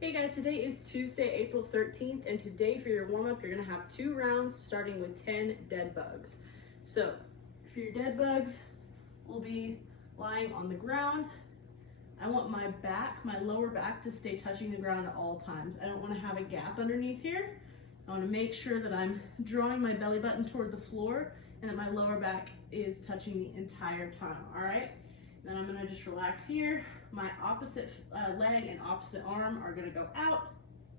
Hey guys, today is Tuesday, April 13th, and today for your warm-up, you're gonna have 2 rounds starting with 10 dead bugs. So for your dead bugs, we'll be lying on the ground. I want my lower back to stay touching the ground at all times. I don't wanna have a gap underneath here. I wanna make sure that I'm drawing my belly button toward the floor and that my lower back is touching the entire time, all right? Then I'm gonna just relax here. My opposite leg and opposite arm are gonna go out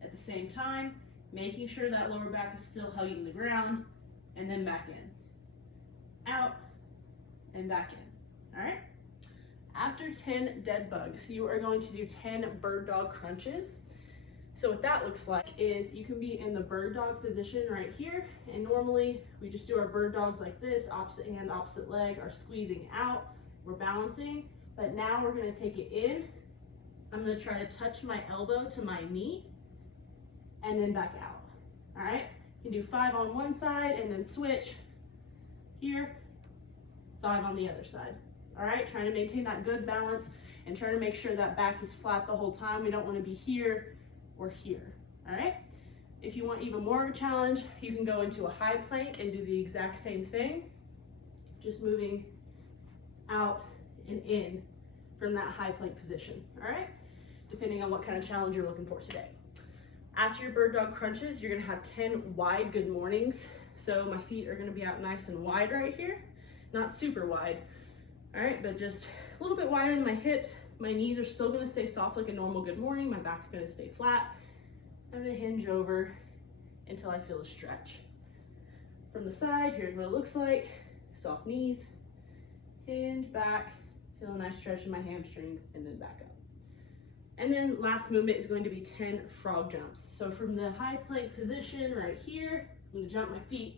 at the same time, making sure that lower back is still hugging the ground, and then back in. Out and back in, all right? After 10 dead bugs, you are going to do 10 bird dog crunches. So what that looks like is you can be in the bird dog position right here, and normally we just do our bird dogs like this, opposite hand, opposite leg, are squeezing out, we're balancing, but now we're gonna take it in. I'm gonna try to touch my elbow to my knee and then back out, all right? You can do 5 on one side and then switch here, 5 on the other side, all right? Trying to maintain that good balance and trying to make sure that back is flat the whole time. We don't wanna be here or here, all right? If you want even more of a challenge, you can go into a high plank and do the exact same thing, just moving out and in from that high plank position, all right? Depending on what kind of challenge you're looking for today. After your bird dog crunches, you're gonna have 10 wide good mornings. So my feet are gonna be out nice and wide right here, not super wide, all right, but just a little bit wider than my hips. My knees are still gonna stay soft like a normal good morning. My back's gonna stay flat. I'm gonna hinge over until I feel a stretch. From the side, here's what it looks like. Soft knees, hinge back, feel a nice stretch in my hamstrings, and then back up. And then last movement is going to be 10 frog jumps. So from the high plank position right here, I'm gonna jump my feet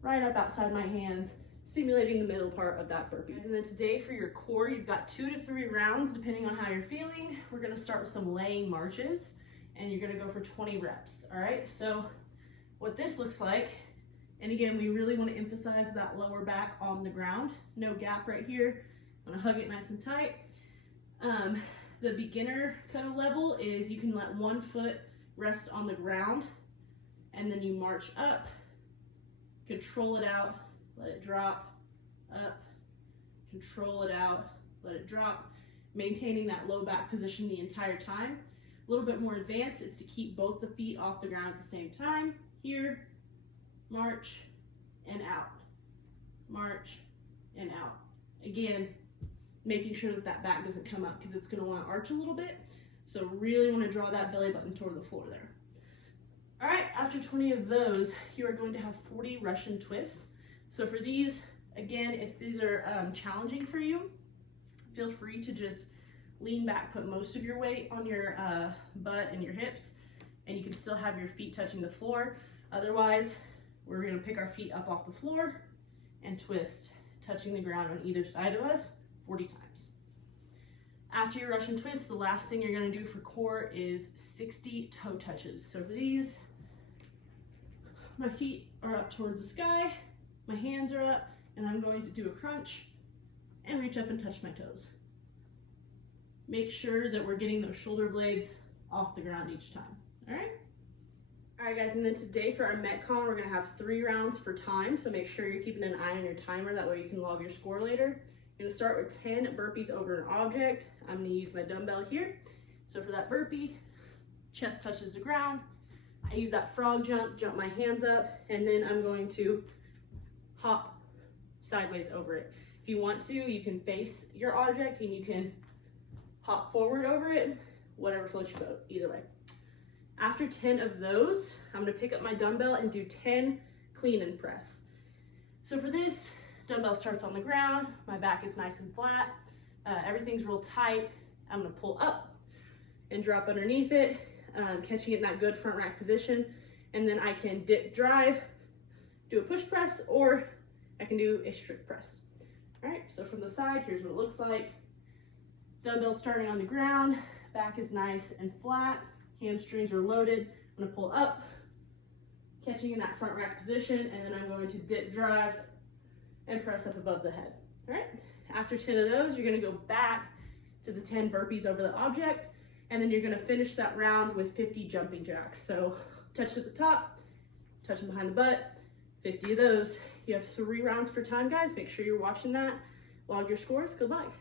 right up outside my hands, stimulating the middle part of that burpee. And then today for your core, you've got 2 to 3 rounds, depending on how you're feeling. We're gonna start with some laying marches, and you're gonna go for 20 reps, all right? So what this looks like, and again, we really wanna emphasize that lower back on the ground, no gap right here. I'm gonna hug it nice and tight. The beginner kind of level is you can let one foot rest on the ground, and then you march up, control it out, let it drop, up, control it out, let it drop, maintaining that low back position the entire time. A little bit more advanced is to keep both the feet off the ground at the same time. Here, march and out, march and out. Again, making sure that that back doesn't come up because it's gonna wanna arch a little bit. So really wanna draw that belly button toward the floor there. All right, after 20 of those, you are going to have 40 Russian twists. So for these, again, if these are challenging for you, feel free to just lean back, put most of your weight on your butt and your hips, and you can still have your feet touching the floor. Otherwise, we're gonna pick our feet up off the floor and twist, touching the ground on either side of us 40 times. After your Russian twist, the last thing you're gonna do for core is 60 toe touches. So for these, my feet are up towards the sky, my hands are up, and I'm going to do a crunch and reach up and touch my toes. Make sure that we're getting those shoulder blades off the ground each time, all right? All right, guys, and then today for our Metcon, we're gonna have 3 rounds for time, so make sure you're keeping an eye on your timer, that way you can log your score later. You're gonna start with 10 burpees over an object. I'm gonna use my dumbbell here. So for that burpee, chest touches the ground. I use that frog jump, jump my hands up, and then I'm going to hop sideways over it. If you want to, you can face your object and you can hop forward over it, whatever floats your boat, either way. After 10 of those, I'm gonna pick up my dumbbell and do 10 clean and press. So for this, dumbbell starts on the ground, my back is nice and flat, everything's real tight. I'm gonna pull up and drop underneath it, catching it in that good front rack position, and then I can dip drive, do a push press, or I can do a strict press. All right, so from the side, here's what it looks like. Dumbbell starting on the ground, back is nice and flat, hamstrings are loaded. I'm gonna pull up, catching in that front rack position, and then I'm going to dip drive and press up above the head, all right? After 10 of those, you're gonna go back to the 10 burpees over the object, And then you're gonna finish that round with 50 jumping jacks. So touch at the top, touching behind the butt, 50 of those. You have 3 rounds for time, guys. Make sure you're watching that. Log your scores. Good luck.